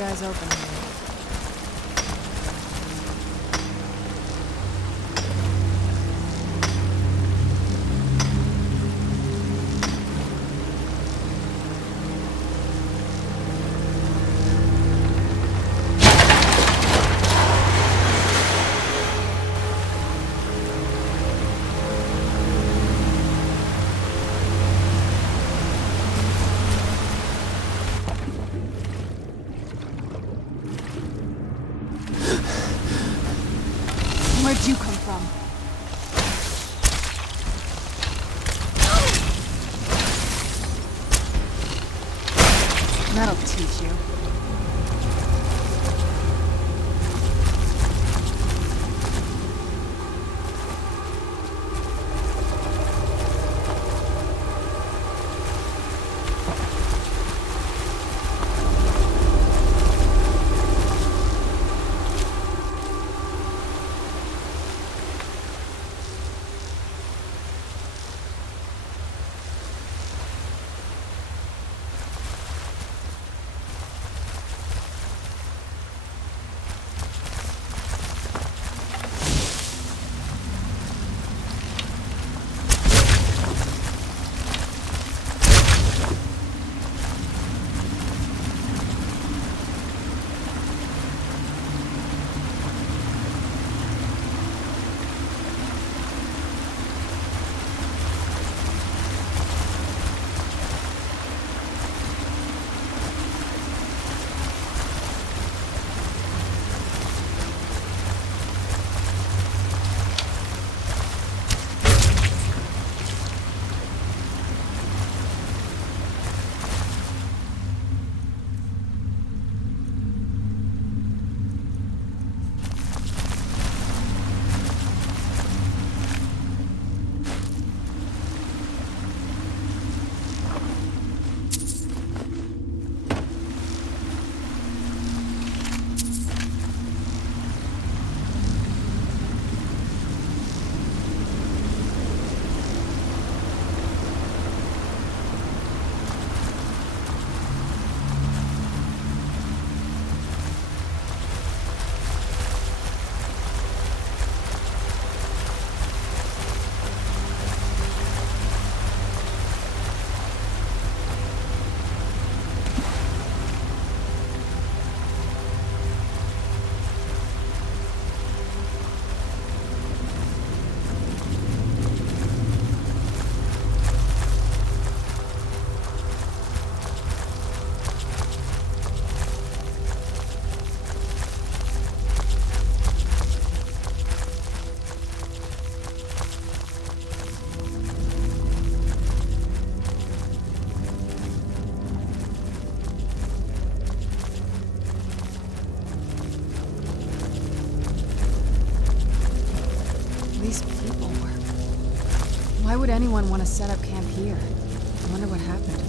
your eyes open. Where'd you come from? That'll teach you. Why would anyone want to set up camp here? I wonder what happened to them.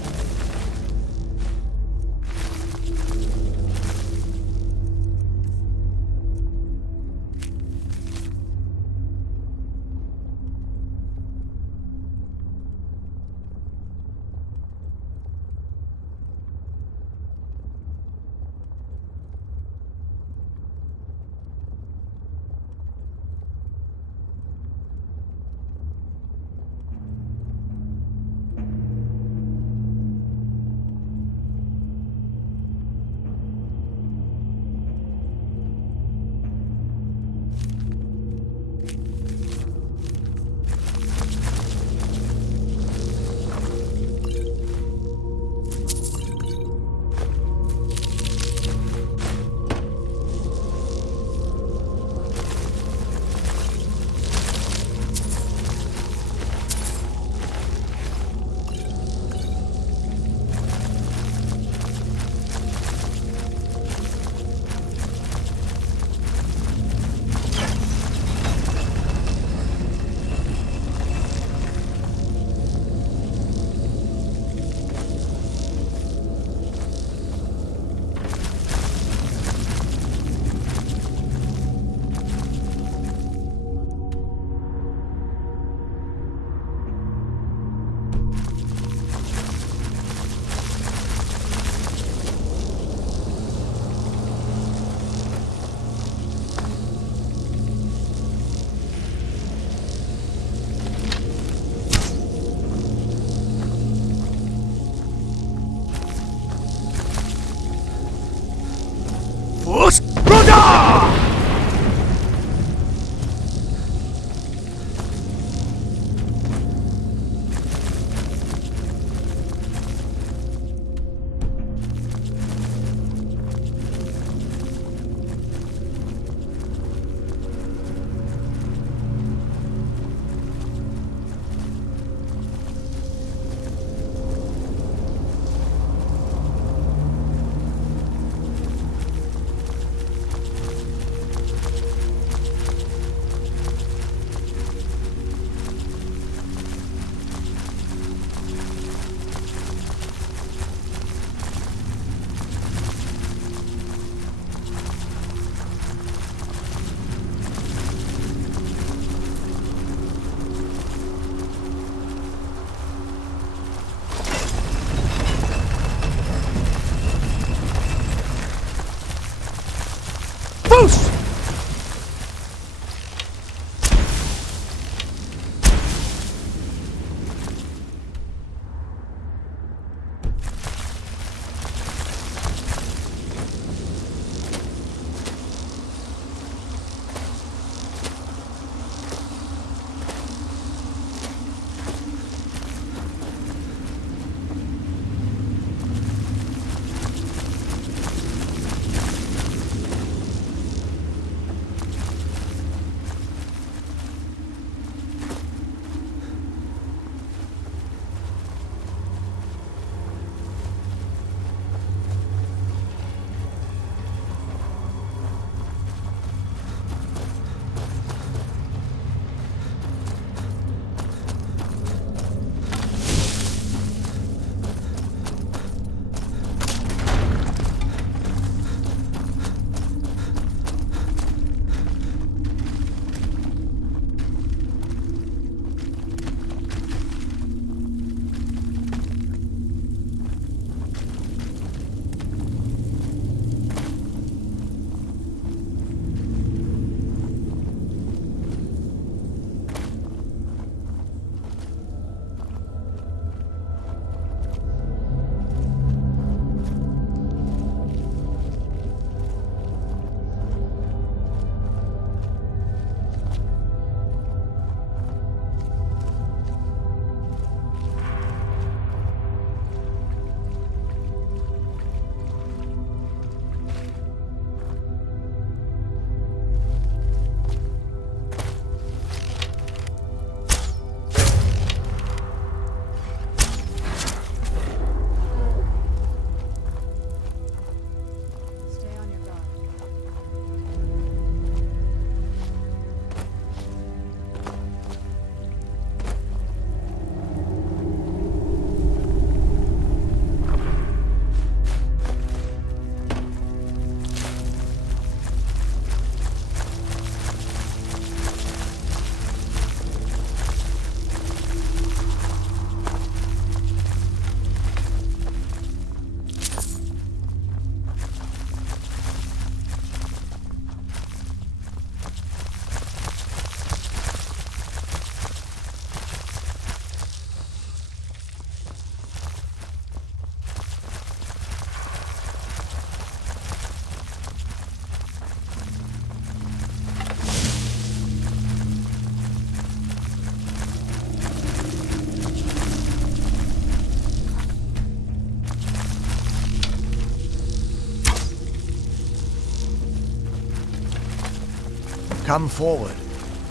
Come forward.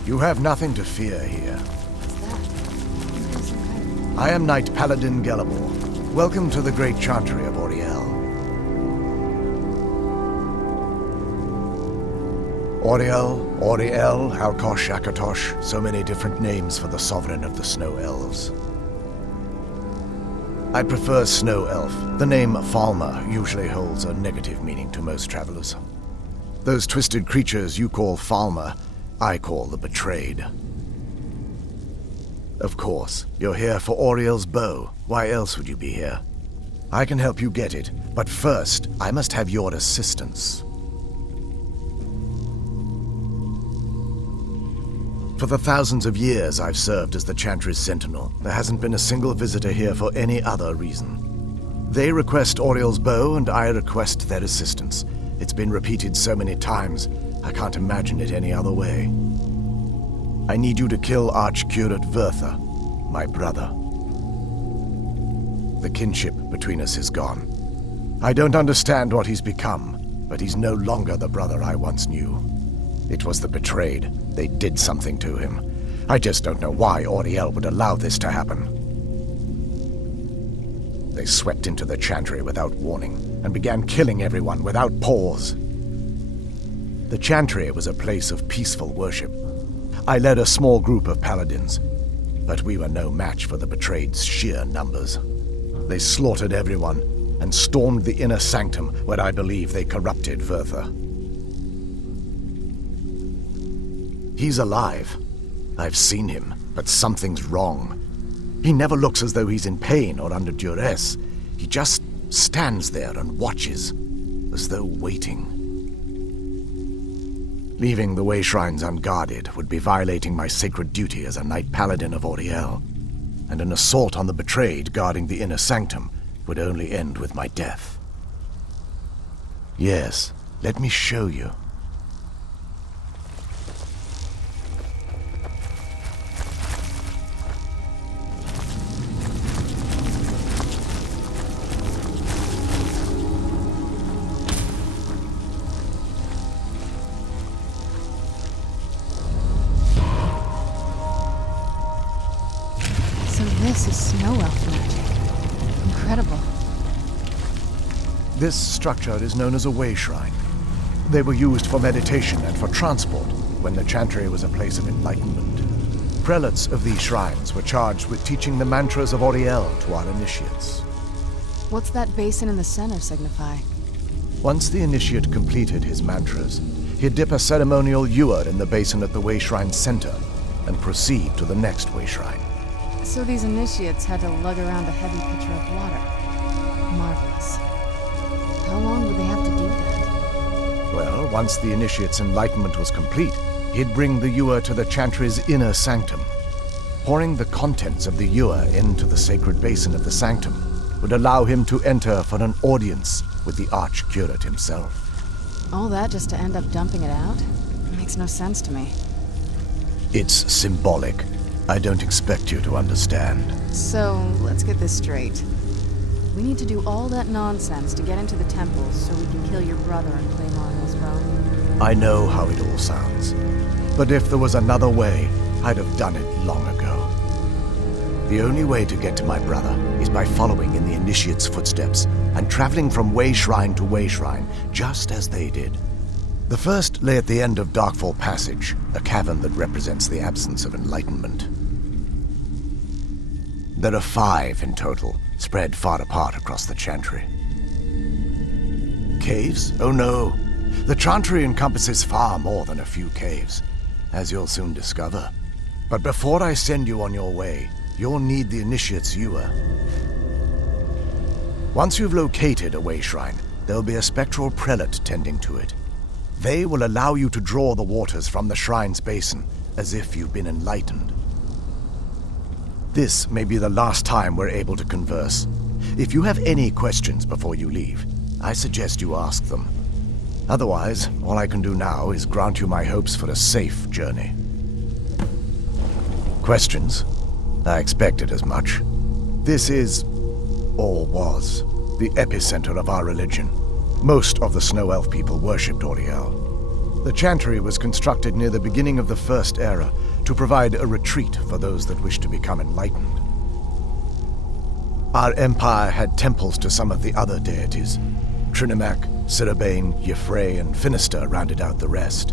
You have nothing to fear here. I am Knight Paladin Gellamor. Welcome to the great chantry of Auriel. Auriel, Halkosh, Akatosh, so many different names for the sovereign of the Snow Elves. I prefer Snow Elf. The name Falmer usually holds a negative meaning to most travelers. Those twisted creatures you call Falmer, I call the Betrayed. Of course, you're here for Auriel's bow. Why else would you be here? I can help you get it, but first, I must have your assistance. For the thousands of years I've served as the Chantry's sentinel, there hasn't been a single visitor here for any other reason. They request Auriel's bow, and I request their assistance. It's been repeated so many times, I can't imagine it any other way. I need you to kill Archcurate Vertha, my brother. The kinship between us is gone. I don't understand what he's become, but he's no longer the brother I once knew. It was the betrayed. They did something to him. I just don't know why Auriel would allow this to happen. They swept into the Chantry without warning, and began killing everyone without pause. The Chantry was a place of peaceful worship. I led a small group of paladins, but we were no match for the betrayed's sheer numbers. They slaughtered everyone, and stormed the inner sanctum where I believe they corrupted Vertha. He's alive. I've seen him, but something's wrong. He never looks as though he's in pain or under duress. He just stands there and watches, as though waiting. Leaving the way shrines unguarded would be violating my sacred duty as a Knight Paladin of Auriel, and an assault on the betrayed guarding the inner sanctum would only end with my death. Yes, let me show you. This is snow elf magic. Incredible. This structure is known as a way shrine. They were used for meditation and for transport when the Chantry was a place of enlightenment. Prelates of these shrines were charged with teaching the mantras of Auriel to our initiates. What's that basin in the center signify? Once the initiate completed his mantras, he'd dip a ceremonial ewer in the basin at the way shrine's center and proceed to the next way shrine. So these initiates had to lug around a heavy pitcher of water. Marvelous. How long would they have to do that? Well, once the initiate's enlightenment was complete, he'd bring the ewer to the Chantry's inner sanctum. Pouring the contents of the ewer into the sacred basin of the sanctum would allow him to enter for an audience with the Archcurate himself. All that just to end up dumping it out? Makes no sense to me. It's symbolic. I don't expect you to understand. So, let's get this straight. We need to do all that nonsense to get into the temples so we can kill your brother and claim Auriel's realm. I know how it all sounds. But if there was another way, I'd have done it long ago. The only way to get to my brother is by following in the initiate's footsteps and traveling from way shrine to way shrine, just as they did. The first lay at the end of Darkfall Passage, a cavern that represents the absence of enlightenment. There are 5 in total, spread far apart across the Chantry. Caves? Oh no. The Chantry encompasses far more than a few caves, as you'll soon discover. But before I send you on your way, you'll need the initiate's ewer. Once you've located a way shrine, there'll be a spectral prelate tending to it. They will allow you to draw the waters from the shrine's basin, as if you've been enlightened. This may be the last time we're able to converse. If you have any questions before you leave, I suggest you ask them. Otherwise, all I can do now is grant you my hopes for a safe journey. Questions? I expected as much. This is, or was, the epicenter of our religion. Most of the Snow Elf people worshipped Auriel. The Chantry was constructed near the beginning of the First Era to provide a retreat for those that wished to become enlightened. Our empire had temples to some of the other deities. Trinimac, Sirabane, Yefrey, and Finister rounded out the rest.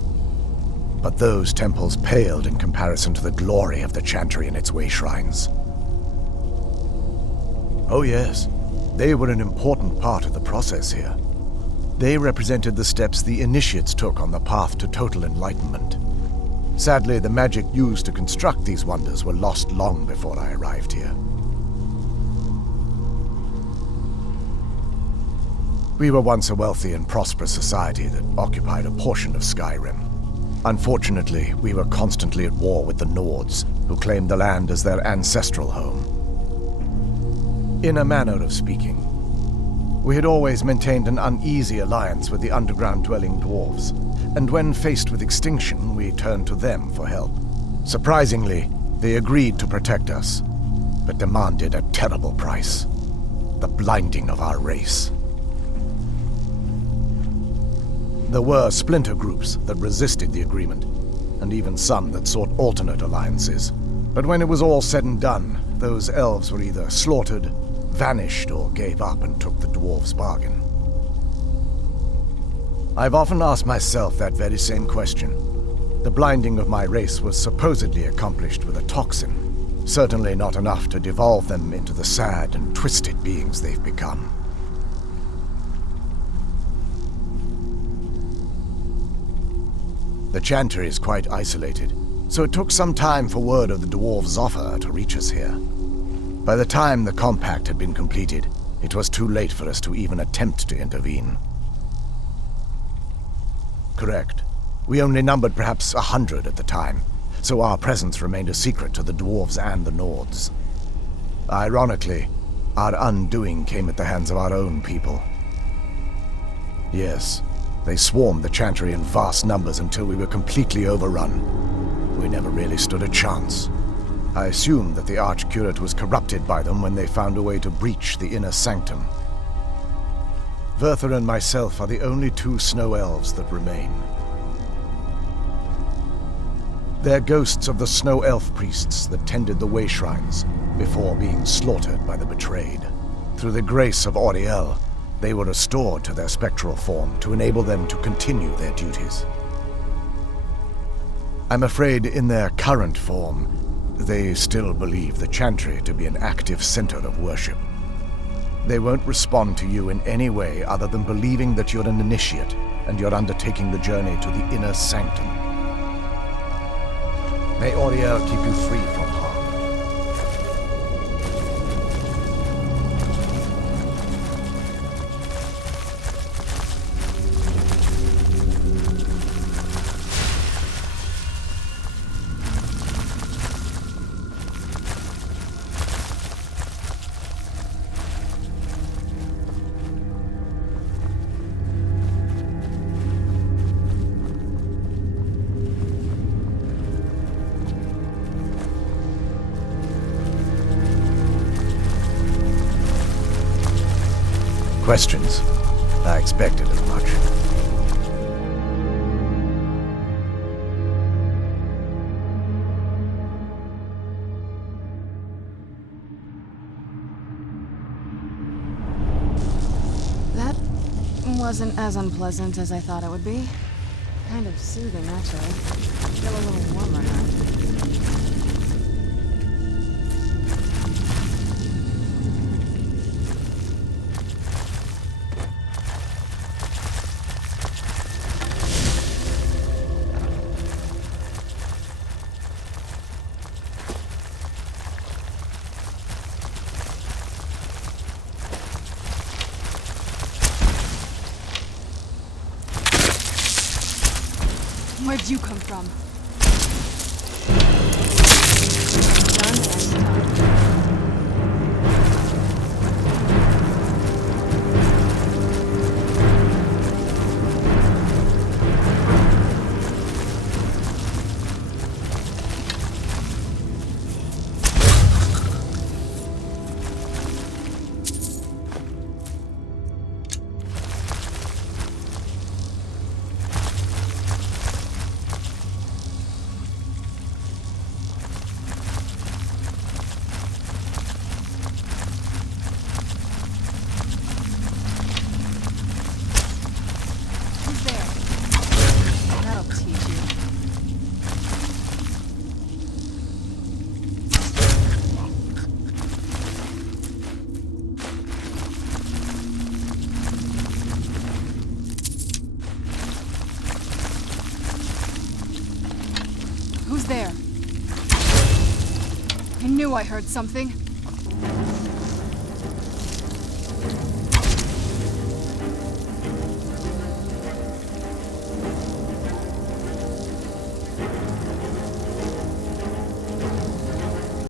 But those temples paled in comparison to the glory of the Chantry and its way shrines. Oh yes, they were an important part of the process here. They represented the steps the initiates took on the path to total enlightenment. Sadly, the magic used to construct these wonders were lost long before I arrived here. We were once a wealthy and prosperous society that occupied a portion of Skyrim. Unfortunately, we were constantly at war with the Nords, who claimed the land as their ancestral home. In a manner of speaking, We had always maintained an uneasy alliance with the underground-dwelling dwarves, and when faced with extinction, we turned to them for help. Surprisingly, they agreed to protect us, but demanded a terrible price: the blinding of our race. There were splinter groups that resisted the agreement, and even some that sought alternate alliances. But when it was all said and done, those elves were either slaughtered, vanished, or gave up and took the dwarves' bargain. I've often asked myself that very same question. The blinding of my race was supposedly accomplished with a toxin, certainly not enough to devolve them into the sad and twisted beings they've become. The Chantry is quite isolated, so it took some time for word of the dwarves' offer to reach us here. By the time the compact had been completed, it was too late for us to even attempt to intervene. Correct. We only numbered perhaps 100 at the time, so our presence remained a secret to the dwarves and the Nords. Ironically, our undoing came at the hands of our own people. Yes, they swarmed the Chantry in vast numbers until we were completely overrun. We never really stood a chance. I assumed that the Archcurate was corrupted by them when they found a way to breach the inner sanctum. Verther and myself are the only two snow elves that remain. They're ghosts of the snow elf priests that tended the way shrines before being slaughtered by the betrayed. Through the grace of Auriel, they were restored to their spectral form to enable them to continue their duties. I'm afraid in their current form, they still believe the Chantry to be an active center of worship. They won't respond to you in any way other than believing that you're an initiate and you're undertaking the journey to the inner sanctum. May Auriel keep you free from harm. Questions? I expected as much. That wasn't as unpleasant as I thought it would be. Kind of soothing, actually. I feel a little warmer now. Where'd you come from? Done next time. Who's there? I knew I heard something.